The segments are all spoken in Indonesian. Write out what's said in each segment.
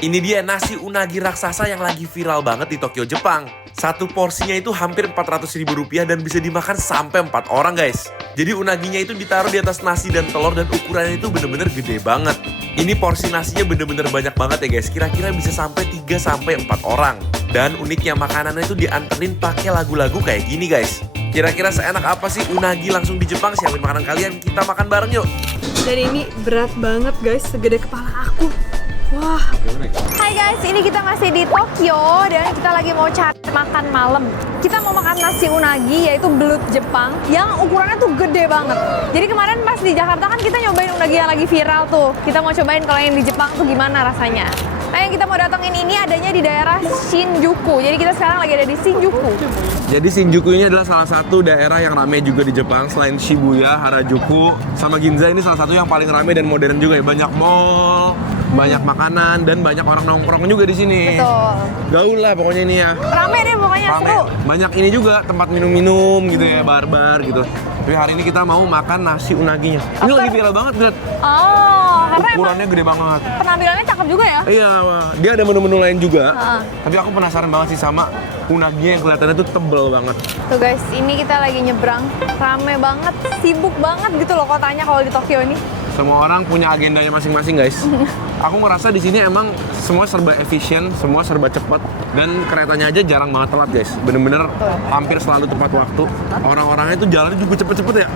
Ini dia nasi unagi raksasa yang lagi viral banget di Tokyo, Jepang. Satu porsinya itu hampir Rp400.000 dan bisa dimakan sampai 4 orang guys. Jadi unaginya itu ditaruh di atas nasi dan telur dan ukurannya itu bener-bener gede banget. Ini porsi nasinya bener-bener banyak banget ya guys. Kira-kira bisa sampai 3-4 orang. Dan uniknya makanannya itu dianterin pakai lagu-lagu kayak gini guys. Kira-kira seenak apa sih unagi langsung di Jepang? Siapin makanan kalian, kita makan bareng yuk. Dan ini berat banget guys, segede kepala aku. Wah. Hai guys, ini kita masih di Tokyo dan kita lagi mau cari makan malam. Kita mau makan nasi unagi, yaitu belut Jepang yang ukurannya tuh gede banget. Jadi kemarin pas di Jakarta kan kita nyobain unagi yang lagi viral tuh. Kita mau cobain kalau yang di Jepang tuh gimana rasanya. Nah yang kita mau datengin ini adanya di daerah Shinjuku. Jadi kita sekarang lagi ada di Shinjuku. Jadi Shinjuku ini adalah salah satu daerah yang ramai juga di Jepang. Selain Shibuya, Harajuku, sama Ginza, ini salah satu yang paling ramai dan modern juga ya. Banyak mall, banyak makanan, dan banyak orang nongkrong juga di sini. Betul. Gaul lah pokoknya ini ya. Rame deh pokoknya, Rame. seru. Banyak ini juga tempat minum-minum gitu ya, bar-bar gitu. Tapi hari ini kita mau makan nasi unaginya. Ini lagi viral banget, lihat. Oh, karena emang Ukurannya gede banget. penampilannya cakep juga ya. Iya, dia ada menu-menu lain juga. Heeh. Tapi aku penasaran banget sih sama unaginya yang kelihatannya tuh tebel banget. Tuh guys, ini kita lagi nyebrang. Rame banget, sibuk banget gitu loh kotanya kalau di Tokyo ini. Semua orang punya agendanya masing-masing guys. Aku ngerasa di sini emang semua serba efisien, semua serba cepat, dan keretanya aja jarang banget telat guys. Bener-bener hampir selalu tepat waktu. Orang-orangnya itu jalannya juga cepet-cepet ya.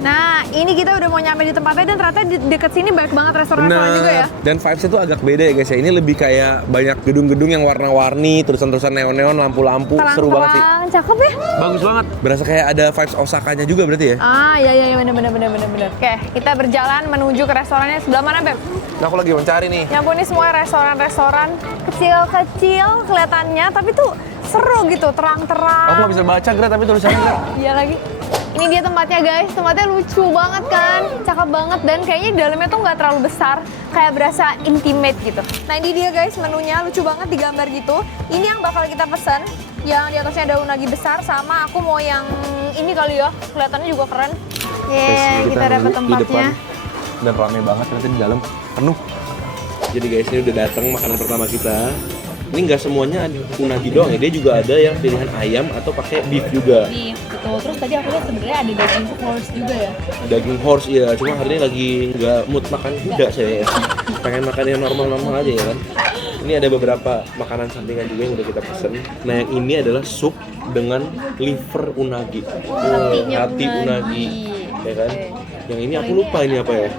Nah, ini kita udah mau nyampe di tempatnya dan ternyata di deket sini banyak banget restoran-restoran juga ya. Dan vibes-nya tuh agak beda ya guys ya. Ini lebih kayak banyak gedung-gedung yang warna-warni, terusan-terusan neon-neon, lampu-lampu. Seru banget sih. Terang-terang, cakep ya. Bagus banget. Berasa kayak ada vibes Osaka-nya juga berarti ya. Ah, iya bener. Oke, kita berjalan menuju ke restorannya sebelah mana, Beb? Nah, aku lagi mencari nih. Ya ampun, ini semua restoran-restoran kecil-kecil kelihatannya, tapi tuh seru gitu, terang-terang. Aku nggak bisa baca Gra, tapi tulisannya Gra. Iya lagi. Ini dia tempatnya guys, tempatnya lucu banget kan, cakep banget dan kayaknya di dalamnya tuh nggak terlalu besar, kayak berasa intimate gitu. Nah ini dia guys menunya, lucu banget digambar gitu. Ini yang bakal kita pesen, yang di atasnya ada unagi besar sama aku mau yang ini kali ya, kelihatannya juga keren. Yeay, kita dapat tempatnya. Dan rame banget ternyata di dalam penuh. Jadi guys, ini udah datang makanan pertama kita. Ini nggak semuanya unagi doang ya, dia juga ada yang pilihan ayam atau pakai beef juga. Beef, betul. Terus tadi aku lihat sebenarnya ada daging horse juga ya. Daging horse ya, cuma hari ini lagi nggak mood makan kuda saya ya. Pengen makan yang normal-normal aja ya kan. Ini ada beberapa makanan sampingan juga yang udah kita pesen. Nah yang ini adalah sup dengan liver unagi. Hati unagi. Ya kan? Yang ini aku lupa ini apa ya.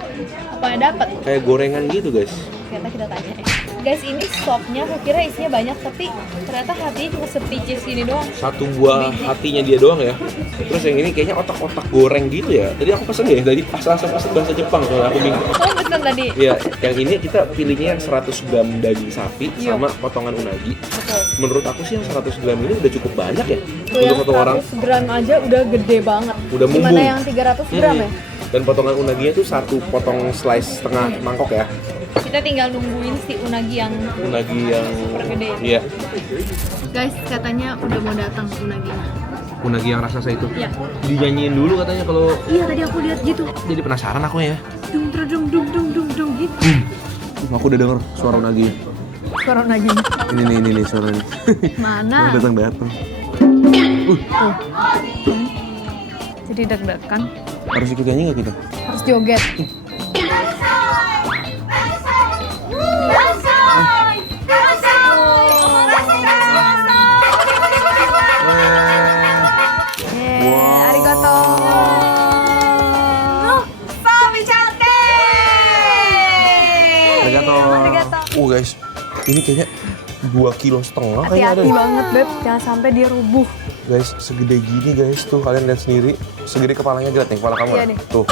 Apa yang dapat? Kayak gorengan gitu guys. Kita tanya. Guys, ini sopnya aku kira isinya banyak, tapi ternyata hatinya cuma sepicis gini doang. Satu buah hatinya dia doang ya. Terus yang ini kayaknya otak-otak goreng gitu ya. Tadi aku pesen ya, tadi asal-asal pesen bahasa Jepang soalnya aku bingung. Oh, pesan tadi? Iya, yang ini kita pilihnya yang 100 gram daging sapi sama potongan unagi. Betul. Menurut aku sih yang 100 gram ini udah cukup banyak ya Tuh untuk yang satu orang. 100 gram aja udah gede banget. Udah mumbung. Gimana yang 300 gram ya? Dan potongan unaginya tuh satu potong slice setengah mangkok ya. Kita tinggal nungguin si unagi yang Unagi yang super gede. Iya. Guys, katanya udah mau datang unaginya. Unagi yang raksasa itu. Iya. Dinyanyiin dulu katanya kalau. Iya, tadi aku lihat gitu. Jadi penasaran aku ya. Dung dung dung dung dung dung gitu. Aku udah denger suara unagi. Suara unagi. Ini suaranya. Mana? Datang. Jadi deg-degan. Harus ikut nyanyi nggak kita? Harus joget. Arigato. Arigato. Guys, ini kayaknya 2,5 kilo kayaknya ada. Hati-hati banget Beb, jangan sampai dia rubuh. Guys, segede gini guys, tuh kalian lihat sendiri. Segede kepalanya, lihat nih kepala kamu. Iya nih. Tuh.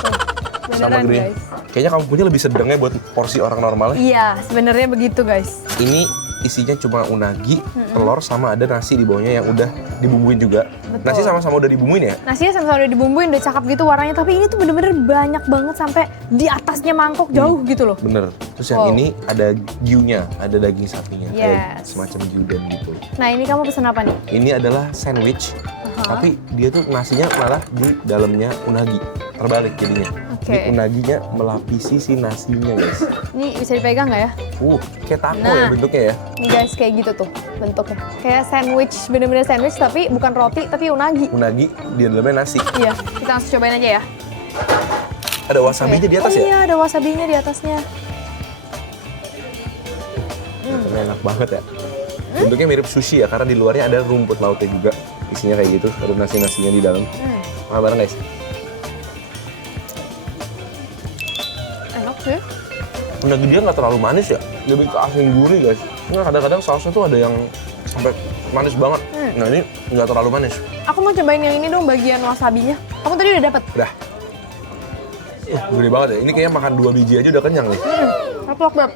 Sama Beneran gede. guys. Kayaknya kamu punya lebih sedang ya buat porsi orang normal ya. Iya, sebenarnya begitu guys. Ini isinya cuma unagi, telur sama ada nasi di bawahnya yang udah dibumbuin juga. Betul. Nasi sama-sama udah dibumbuin ya? Nasinya sama-sama udah dibumbuin, udah cakep gitu warnanya. Tapi ini tuh bener-bener banyak banget sampai di atasnya mangkok jauh gitu loh. Bener. Terus yang Wow. ini ada gyunya, ada daging sapinya. Kayak Yes. semacam gyudon gitu. Nah ini kamu pesen apa nih? Ini adalah sandwich, tapi dia tuh nasinya malah di dalamnya unagi. Terbalik jadinya. Oke. Oke. Ini unaginya melapisi si nasinya guys. Ini bisa dipegang nggak ya? Kayak taco Nah. ya bentuknya ya. Nih guys, kayak gitu tuh bentuknya. Kayak sandwich, bener-bener sandwich tapi bukan roti, tapi unagi. Unagi di dalamnya nasi. Iya, kita langsung cobain aja ya. Ada wasabinya di atas Oh ya? iya, ada wasabinya di atasnya. Rasanya enak banget ya. Bentuknya mirip sushi ya, karena di luarnya ada rumput lautnya juga. Isinya kayak gitu, ada nasi-nasinya di dalam. Makan bareng guys. Enak sih. Unagi dia nggak terlalu manis ya, lebih ke asin gurih guys. Nah kadang-kadang sausnya tuh ada yang sampai manis banget. Nah ini nggak terlalu manis. Aku mau cobain yang ini dong, bagian wasabinya. Kamu tadi udah dapet? Udah. Gurih banget ya. Ini kayaknya makan 2 biji aja udah kenyang nih. Enak Beb.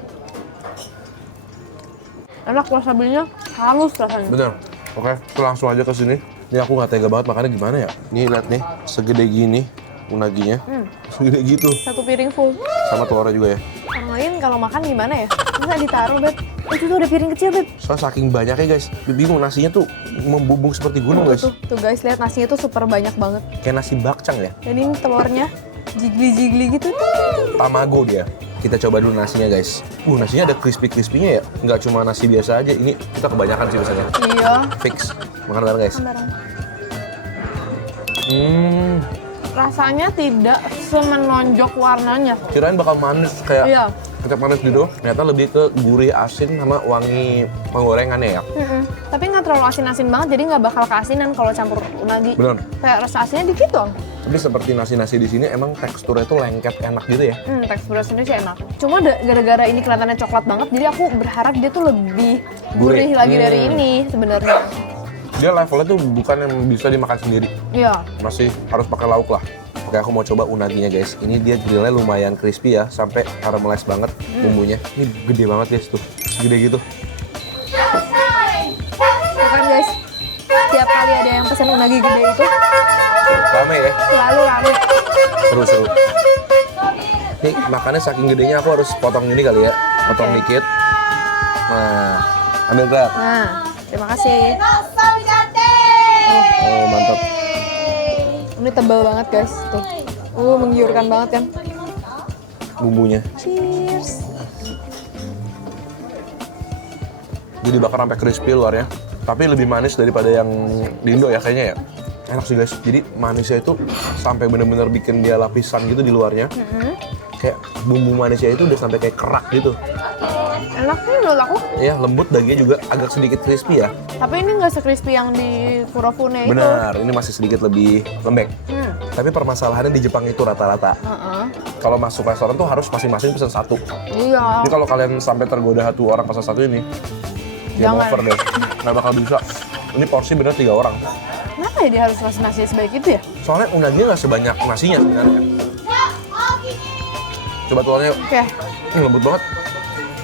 Enak wasabinya, halus rasanya. Bener. Oke, kita langsung aja ke sini. Ini aku nggak tega banget makannya gimana ya. Nih lihat nih, segede gini unaginya. Segede gitu. Satu piring full. Sama telurnya juga ya. Orang lain kalau makan gimana ya? Masa ditaruh, Beb? Itu tuh ada piring kecil, Beb. Soalnya saking banyaknya guys, bingung nasinya tuh membumbung seperti gunung guys. Tuh guys, lihat nasinya tuh super banyak banget. Kayak nasi bakcang ya. Dan ini telurnya jigli-jigli gitu tuh. Tamago dia. Kita coba dulu nasinya guys. Nasinya ada crispy-crispy-nya ya. Nggak cuma nasi biasa aja. Ini kita kebanyakan sih biasanya. Iya. Fix. Makan bareng guys. Barang. Rasanya tidak semenonjok warnanya. Kirain bakal manis kayak Iya. kecap manis gitu. Ternyata lebih ke gurih, asin, sama wangi penggorengannya ya. Tapi nggak terlalu asin-asin banget, jadi nggak bakal keasinan kalau campur unagi. Bener. Kayak rasa asinnya dikit doang. Tapi seperti nasi-nasi di sini emang teksturnya tuh lengket enak gitu ya. Teksturnya sendiri sih enak. Cuma gara-gara ini kelihatannya coklat banget, jadi aku berharap dia tuh lebih gurih lagi dari ini sebenarnya. Dia levelnya tuh bukan yang bisa dimakan sendiri. Iya. Masih harus pakai lauk lah. Oke, aku mau coba unaginya guys. Ini dia grillnya lumayan crispy ya, sampai caramelize banget bumbunya. Ini gede banget guys tuh, segede gitu. Tuh kan guys, setiap kali ada yang pesen unagi gede itu, Rame ya, selalu rame. seru-seru. Nih makannya saking gedenya aku harus potong ini kali ya, potong Oke. dikit. Nah, ambil Kak. Nah, terima kasih. Oh mantap. Ini tebal banget guys, tuh. Menggiurkan banget kan. Bumbunya. Cheers. Jadi bakar sampai crispy luarnya. Tapi lebih manis daripada yang di Indo ya kayaknya ya. Enak sih guys. Jadi manisnya itu sampai bener-bener bikin dia lapisan gitu di luarnya. Kayak bumbu manisnya itu udah sampai kayak kerak gitu. Enak sih menurut aku. Ya lembut, dagingnya juga agak sedikit crispy ya. Tapi ini nggak se-crispy yang di Furofune itu. Benar, ini masih sedikit lebih lembek. Tapi permasalahannya di Jepang itu rata-rata. Kalau masuk restoran tuh harus masing-masing pesan satu. Iya. Jadi kalau kalian sampai tergoda satu orang pesan satu ini, game Jangan. over deh. Nggak bakal bisa. Ini porsi bener 3 orang. Kenapa ya dia harus ngasih nasi sebaik itu ya? Soalnya unaginya nggak sebanyak nasinya sebenarnya. Coba telurnya, Oke. lembut banget.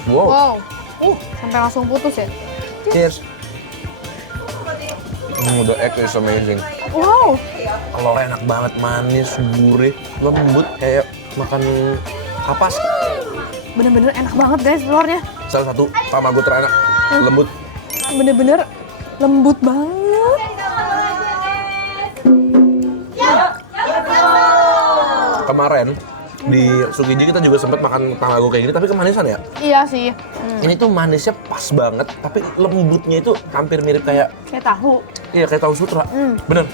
Wow, Wow. Sampai langsung putus ya. cheers. The egg is amazing. Wow. Telurnya enak banget, manis, gurih, lembut, kayak makan kapas. Bener-bener enak banget guys telurnya. Salah satu tamago terenak, lembut. Bener-bener lembut banget. Kemarin di Tsukiji kita juga sempat makan tamago kayak gini, tapi kemanisan ya. Iya sih. Ini tuh manisnya pas banget, tapi lembutnya itu hampir mirip kayak, Kayak tahu. iya kayak tahu sutra. Bener.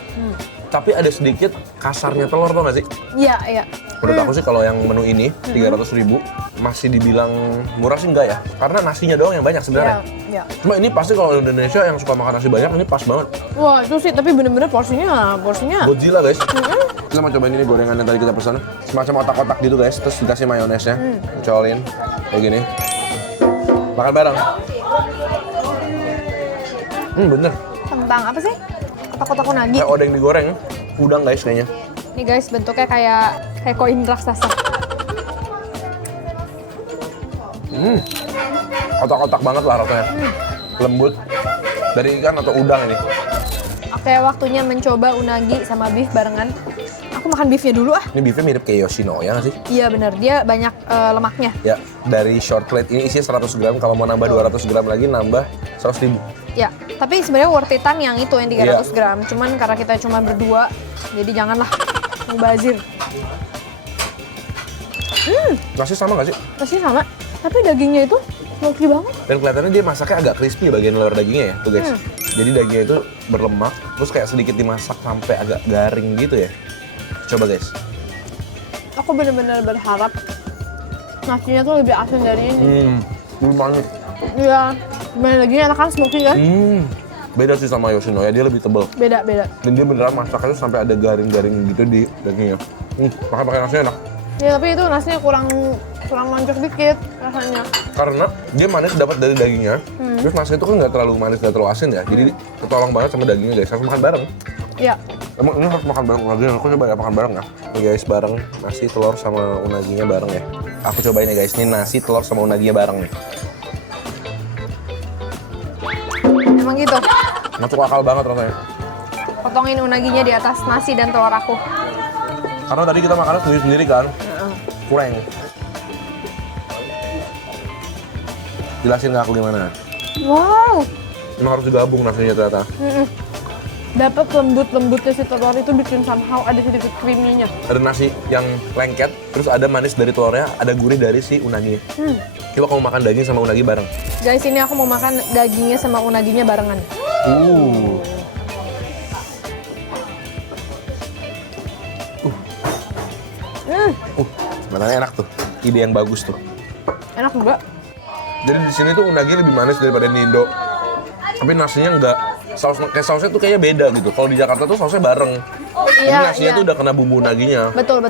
Tapi ada sedikit kasarnya telur tau gak sih? Iya, iya. Menurut aku sih kalau yang menu ini 300.000 masih dibilang murah sih enggak ya, karena nasinya doang yang banyak Iya, sebenarnya. iya. Cuma ini pasti kalau di Indonesia yang suka makan nasi banyak ini pas banget. Wah, itu sih tapi bener-bener porsinya. Godzilla guys. Kita mau cobain ini gorengan yang tadi kita pesan, semacam otak-otak gitu guys, terus dikasih mayonesnya, dicolin kayak gini. Makan bareng. Bener. Tentang apa sih? Kotak-kotak unagi. Kayak odeng digoreng, udang guys kayaknya. Nih guys, bentuknya kayak koin raksasa. Otak-otak banget lah rasanya. Lembut. Dari ikan atau udang ini. Oke, waktunya mencoba unagi sama beef barengan. Aku makan beefnya dulu ah. Ini beefnya mirip kayak Yoshinoya nggak sih? Iya bener, dia banyak lemaknya. Ya, dari short plate ini isinya 100 gram. Kalau mau nambah 200 gram lagi, nambah 100.000. Ya, tapi sebenarnya worth it-an yang itu yang 300 Iya. gram. Cuman karena kita cuma berdua, jadi janganlah mubazir. Nasi sama nggak sih? Nasinya sama, tapi dagingnya itu smoky banget. Dan kelihatannya dia masaknya agak crispy bagian luar dagingnya ya, tuh guys. Jadi dagingnya itu berlemak, terus kayak sedikit dimasak sampai agak garing gitu ya. Coba guys. Aku bener-bener berharap nasinya tuh lebih asin dari ini. Lebih manis. Iya, gimana dagingnya enak kan, smoky kan? Beda sih sama Yoshinoya, dia lebih tebal. Beda. Dan dia beneran masaknya sampai ada garing-garing gitu di dagingnya. Makan pakai nasinya enak. Ya tapi itu nasinya kurang mancok dikit rasanya. Karena dia manis dapat dari dagingnya, terus nasi itu kan nggak terlalu manis, nggak terlalu asin ya. Jadi ketolong banget sama dagingnya guys, harus makan bareng. Iya. Emang ini harus makan bareng unagi, aku coba ya makan bareng ya. Nih guys, bareng nasi, telur sama unaginya bareng ya. Aku cobain ya guys, ini nasi, telur sama unaginya bareng nih. Emang gitu. Masuk akal banget rasanya. Potongin unaginya di atas nasi dan telur aku. Karena tadi kita makannya sendiri-sendiri kan, kurang. Jelasin ke aku gimana? Wow. Emang harus digabung nasinya ternyata. Dapat lembut-lembutnya si telur itu bikin somehow ada sedikit creamy-nya. Ada nasi yang lengket, terus ada manis dari telurnya, ada gurih dari si unagi. Coba kamu makan daging sama unagi bareng. Guys, ini aku mau makan dagingnya sama unaginya barengan. Makanya enak tuh, ide yang bagus tuh. Enak juga. Jadi di sini tuh unagi lebih manis daripada di Indo. Tapi nasinya enggak, sausnya tuh kayaknya beda gitu. Kalau di Jakarta tuh sausnya bareng. Ini nasinya tuh udah kena bumbu unaginya. Betul.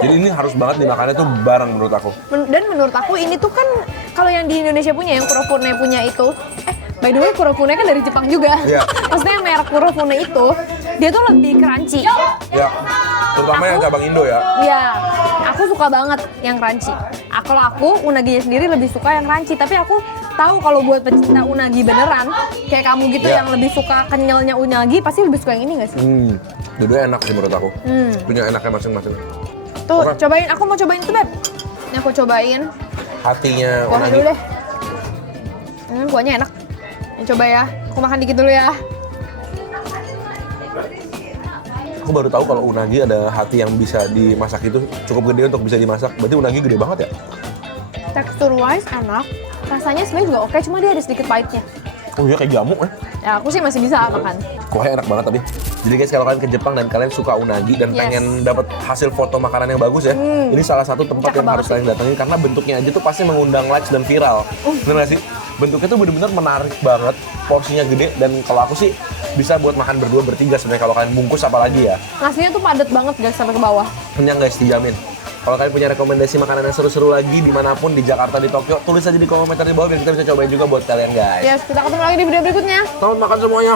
Jadi ini harus banget dimakannya tuh bareng menurut aku. Dan menurut aku ini tuh kan kalau yang di Indonesia punya, yang Kurofune punya itu, by the way Kurofune kan dari Jepang juga. Iya. Maksudnya merek Kurofune itu, dia tuh lebih crunchy. Ya, terutama yang cabang Indo ya. Iya, aku suka banget yang crunchy. Kalau aku unaginya sendiri lebih suka yang crunchy, tapi aku tahu kalau buat pecinta unagi beneran, kayak kamu gitu Iya. yang lebih suka kenyalnya unagi, pasti lebih suka yang ini nggak sih? Dua-duanya enak sih menurut aku. Punya enaknya masing-masing. Tuh, Oke. cobain. Aku mau cobain tuh, Beb. Ini aku cobain. Hatinya Kuahnya unagi. dulu deh. Kuahnya enak. Ini coba ya. Aku makan dikit dulu ya. Aku baru tahu kalau unagi ada hati yang bisa dimasak itu cukup gede untuk bisa dimasak. Berarti unagi gede banget ya? Tekstur wise enak. Rasanya sebenarnya juga oke, cuma dia ada sedikit pahitnya. Oh iya, kayak jamu Ya, aku sih masih bisa makan. Kuahnya enak banget tapi. Jadi guys, kalau kalian ke Jepang dan kalian suka unagi dan Yes. pengen dapat hasil foto makanan yang bagus ya, ini salah satu tempat Cakep yang harus banget kalian datengin karena bentuknya aja tuh pasti mengundang likes dan viral. Bener gak sih? Bentuknya tuh bener-bener menarik banget, porsinya gede dan kalau aku sih bisa buat makan berdua bertiga sebenarnya kalau kalian bungkus apalagi ya. Nasinya tuh padat banget guys sampai ke bawah. Kenyang guys, dijamin. Kalau kalian punya rekomendasi makanan yang seru-seru lagi dimanapun di Jakarta, di Tokyo, tulis aja di komentar di bawah biar kita bisa cobain juga buat kalian guys. Yes, kita ketemu lagi di video berikutnya. Selamat makan semuanya.